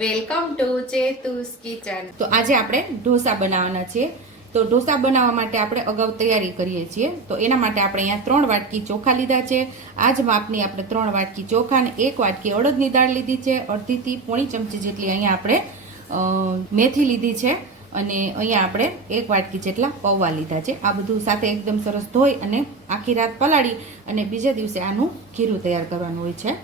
Welcome to ચેતુસ kitchen. તો આજે આપણે ઢોસા બનાવવાના છીએ. તો ઢોસા બનાવવા માટે આપણે અગાઉ તૈયારી કરીએ છીએ. તો એના માટે આપણે અહીંયા ત્રણ વાટકી ચોખા લીધા છે. આ જ માપની આપણે ત્રણ વાટકી ચોખા અને એક વાટકી અડદની દાળ લીધી છે. અડધીથી પોણી ચમચી જેટલી અહીંયા આપણે મેથી લીધી છે. અને અહીંયા આપણે એક વાટકી જેટલા પૌવા લીધા છે. આ બધું સાથે એકદમ સરસ ધોઈ અને આખી રાત પલાળી અને બીજા દિવસે આનું ખીરું તૈયાર કરવાનું હોય છે.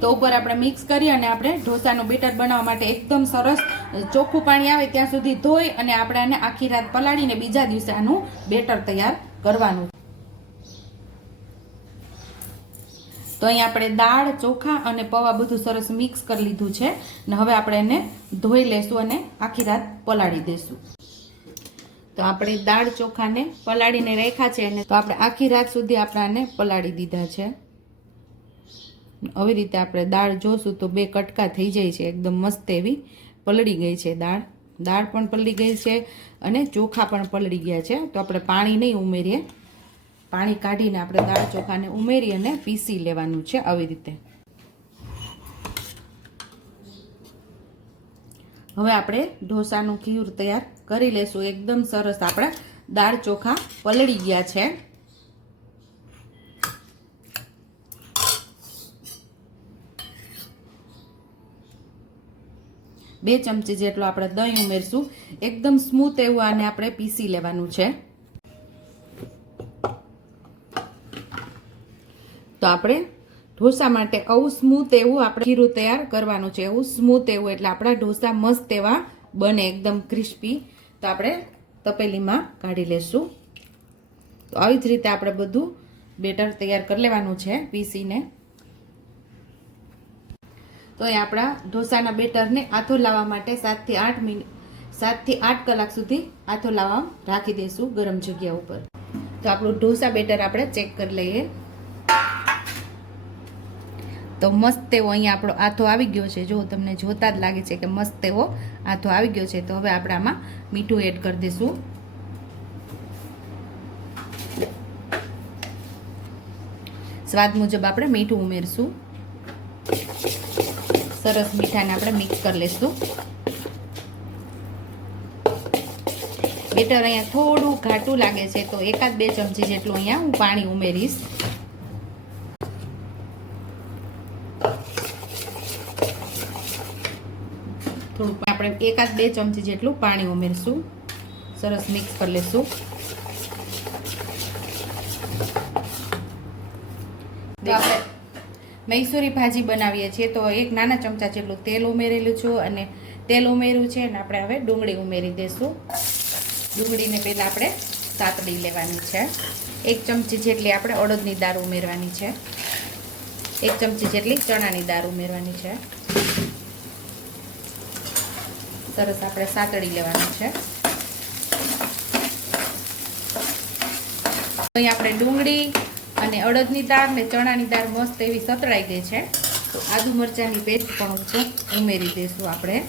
તો ઉપર આપણે મિક્સ કરી અને આપણે ઢોસાનું બેટર બનાવવા માટે એકદમ સરસ ચોખ્ખું પાણી આવે ત્યાં સુધી ધોઈ અને આપણે આને આખી રાત પલાળીને બીજા દિવસે આનું બેટર તૈયાર કરવાનું. તો અહીંયા આપણે દાળ, ચોખા અને પૌવા બધું સરસ મિક્સ કરી લીધું છે ને હવે આપણે એને ધોઈ લેશું અને આખી રાત પલાળી દેશું. તો આપણે દાળ, ચોખાને પલાળીને રાખ્યા છે અને તો આપણે આખી રાત સુધી આપણે આને પલાળી દીધા છે. આવી રીતે આપણે દાળ જોશું તો બે કટકા થઈ જાય છે, એકદમ મસ્ત એવી પલળી ગઈ છે દાળ. દાળ પણ પલળી ગઈ છે અને ચોખા પણ પલળી ગયા છે. તો આપણે પાણી નહીં ઉમેરીએ. પાણી કાઢીને આપણે દાળ ચોખાને ઉમેરી અને પીસી લેવાનું છે આવી રીતે. હવે આપણે ઢોસાનું ખીર તૈયાર કરી લેશું. એકદમ સરસ. આપણા દાળ ચોખા પલળી ગયા છે. બે ચમચી જેટલું આપણે દહીં ઉમેરશું. એકદમ સ્મૂથ એવું આને આપણે પીસી લેવાનું છે. તો આપણે ઢોસા માટે આવું સ્મૂથ એવું આપણે ખીરું તૈયાર કરવાનું છે. એવું સ્મૂથ એવું એટલે આપણા ઢોસા મસ્ત એવા બને, એકદમ ક્રિસ્પી. તો આપણે તપેલીમાં કાઢી લેશું. તો આવી જ રીતે આપણે બધું બેટર તૈયાર કરી લેવાનું છે પીસીને. તો એ આપણા ઢોસાના બેટરને આથો લાવવા માટે સાતથી આઠ મિનિટ સાતથી આઠ કલાક સુધી આથો લાવવા રાખી દઈશું ગરમ જગ્યા ઉપર. તો આપણું ઢોસા બેટર આપણે ચેક કરી લઈએ. તો મસ્ત એવો અહીંયા આપણો આથો આવી ગયો છે. જો તમને જોતા જ લાગે છે કે મસ્ત એવો આથો આવી ગયો છે, તો હવે આપણે આમાં મીઠું એડ કરી દઈશું. સ્વાદ મુજબ આપણે મીઠું ઉમેરશું. સરસ મીઠાને આપણે મિક્સ કરી લઈશું બેટર અહીંયા થોડું ઘાટું લાગે છે, તો એકાદ બે ચમચી જેટલું અહીંયા હું પાણી ઉમેરીશ. થોડું આપણે એકાદ બે ચમચી જેટલું પાણી ઉમેરશું. સરસ મિક્સ કરી લઈશું આપણે મૈસૂરી ભાજી બનાવીએ છીએ, તો એક નાના ચમચા જેટલું તેલ ઉમેરેલું છું અને તેલ ઉમેર્યું છે અને આપણે હવે ડુંગળી ઉમેરી દઈશું. ડુંગળીને પહેલાં આપણે સાતડી લેવાની છે. એક ચમચી જેટલી આપણે અડદની દાળ ઉમેરવાની છે. એક ચમચી જેટલી ચણાની દાળ ઉમેરવાની છે. સરસ આપણે સાતડી લેવાની છે. અહીં આપણે ડુંગળી અને અડદની દાળ ને ચણાની દાળ મસ્ત એવી સતળાઈ ગઈ છે. તો આદુ મરચાંની પેસ્ટ પણ છે, ઉમેરી દઈશું આપણે.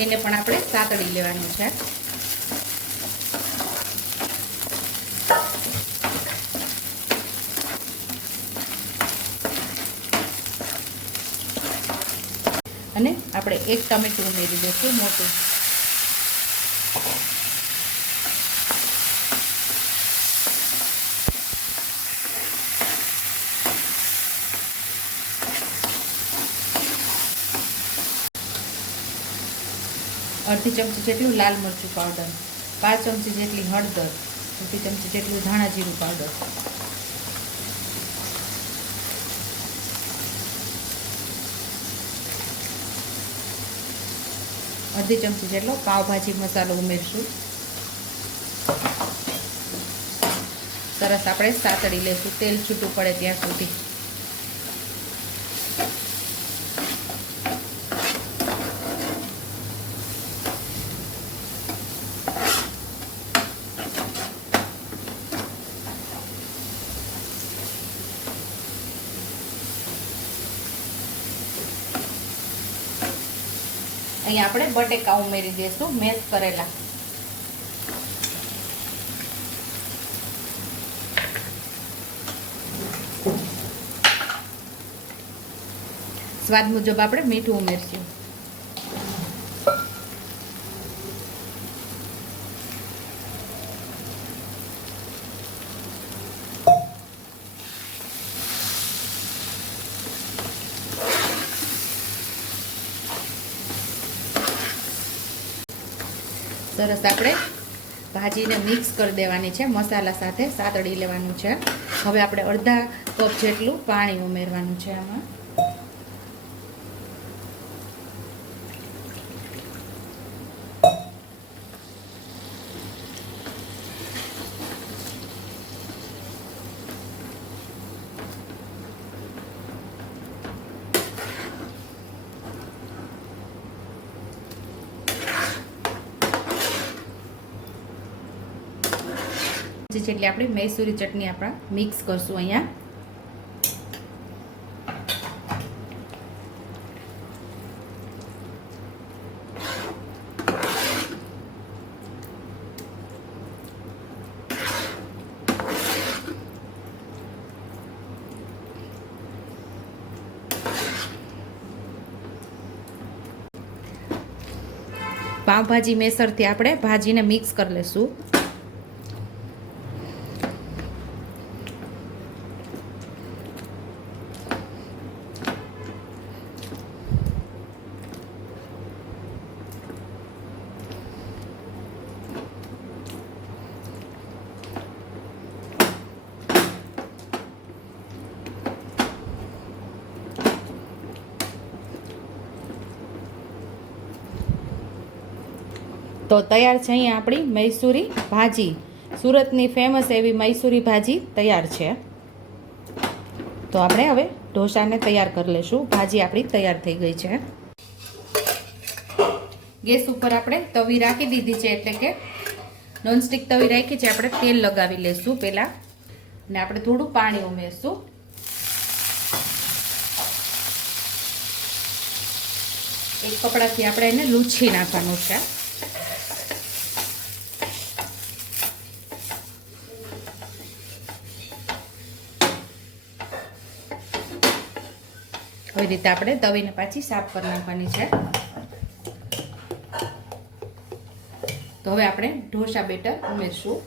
એને પણ આપણે સાતળી લેવાનું છે. અને આપણે એક ટમેટું ઉમેરી દઈશું, મોટું. અડધી ચમચી જેટલું લાલ મરચું પાવડર પાંચ ચમચી જેટલી હળદર, અડધી ચમચી જેટલું ધાણા જીરું પાવડર અડધી ચમચી જેટલો પાવભાજી મસાલો ઉમેરશું. સરસ, આપણે સાતડી લેશું. તેલ છૂટું પડે ત્યાં સુધી. અહીંયા આપણે બટેકા ઉમેરી દઈશું મેશ કરેલા. સ્વાદ મુજબ આપણે મીઠું ઉમેરશું. સરસ આપણે ભાજીને મિક્સ કરી દેવાની છે. મસાલા સાથે સાતડી લેવાનું છે. હવે આપણે અડધા કપ જેટલું પાણી ઉમેરવાનું છે આમાં. જેટલી આપણે મૈસૂરી ચટણી આપણા મિક્સ કરશું અહીંયા. પાવભાજી મેસરથી આપણે ભાજીને મિક્સ કરી લઈશું તો તૈયાર છે અહીંયા આપણી મૈસૂરી ભાજી. સુરતની ફેમસ એવી મૈસૂરી ભાજી તૈયાર છે. તો આપણે હવે ઢોસાને તૈયાર કરી લઈશું. ભાજી આપણી તૈયાર થઈ ગઈ છે. ગેસ ઉપર આપણે તવી રાખી દીધી છે એટલે કે નોનસ્ટિક તવી રાખી છે. આપણે તેલ લગાવી લઈશું પહેલાં. ને આપણે થોડું પાણી ઉમેરશું. એક કપડાથી આપણે એને લૂછી નાખવાનું છે. આવી રીતે આપણે તવીને પાછી સાફ કરી નાખવાની છે. તો હવે આપણે ઢોસા બેટર ઉમેરશું.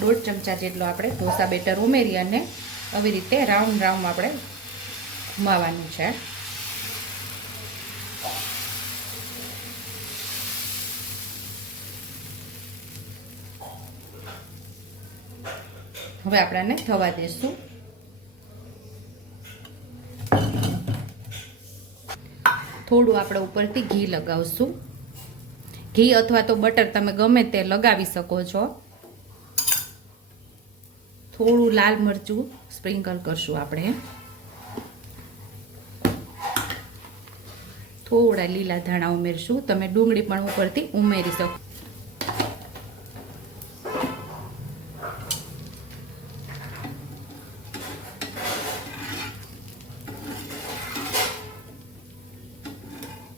દોઢ ચમચા જેટલો આપણે ઢોસા બેટર ઉમેરી અને આવી રીતે રાઉન્ડ રાઉન્ડ આપણે ઘુમાવાનું છે. હવે આપણાને થવા દઈશું થોડું આપણે ઉપરથી ઘી લગાવશું. ઘી અથવા તો બટર તમે ગમે તે લગાવી શકો છો. થોડું લાલ મરચું સ્પ્રિંકલ કરશું આપણે. થોડા લીલા ધાણા ઉમેરશું. તમે ડુંગળી પણ ઉપરથી ઉમેરી શકો.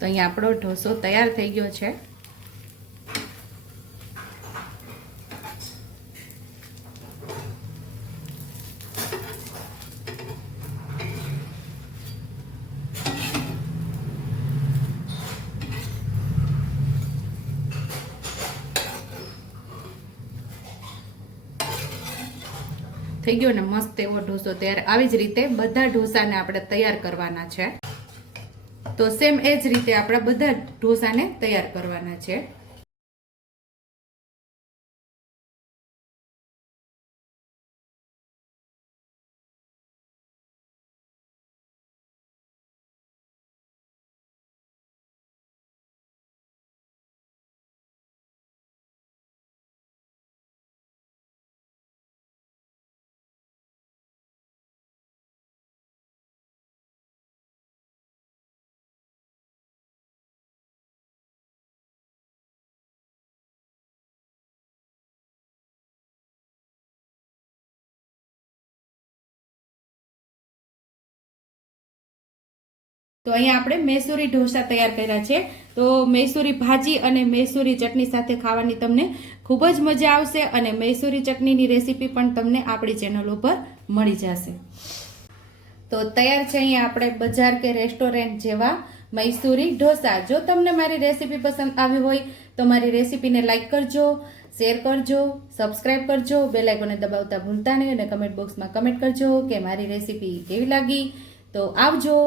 તો અહીંયા આપણો ઢોસો તૈયાર થઈ ગયો છે. થઈ ગયો ને મસ્ત એવો ઢોસો. તૈયાર આવી જ રીતે બધા ઢોસાને આપણે તૈયાર કરવાના છે. તો સેમ એ જ રીતે આપણા બધા ઢોસાને તૈયાર કરવાના છે. તો અહીંયા આપણે મૈસૂરી ઢોસા તૈયાર કર્યા છે. તો મૈસૂરી ભાજી અને મૈસૂરી ચટણી સાથે ખાવાની તમને ખૂબ જ મજા આવશે અને મૈસૂરી ચટણીની રેસીપી પણ તમને આપણી ચેનલ ઉપર મળી જશે. તો તૈયાર છે અહીંયા આપણે બજાર કે રેસ્ટોરન્ટ જેવા મૈસૂરી ઢોસા. જો તમને મારી રેસીપી પસંદ આવી હોય તો મારી રેસીપીને લાઇક કરજો, શેર કરજો, સબસ્ક્રાઇબ કરજો, બેલ આઇકોને દબાવતા ભૂલતા નહીં અને કમેન્ટ બોક્સમાં કમેન્ટ કરજો કે મારી રેસીપી કેવી લાગી. તો આવજો.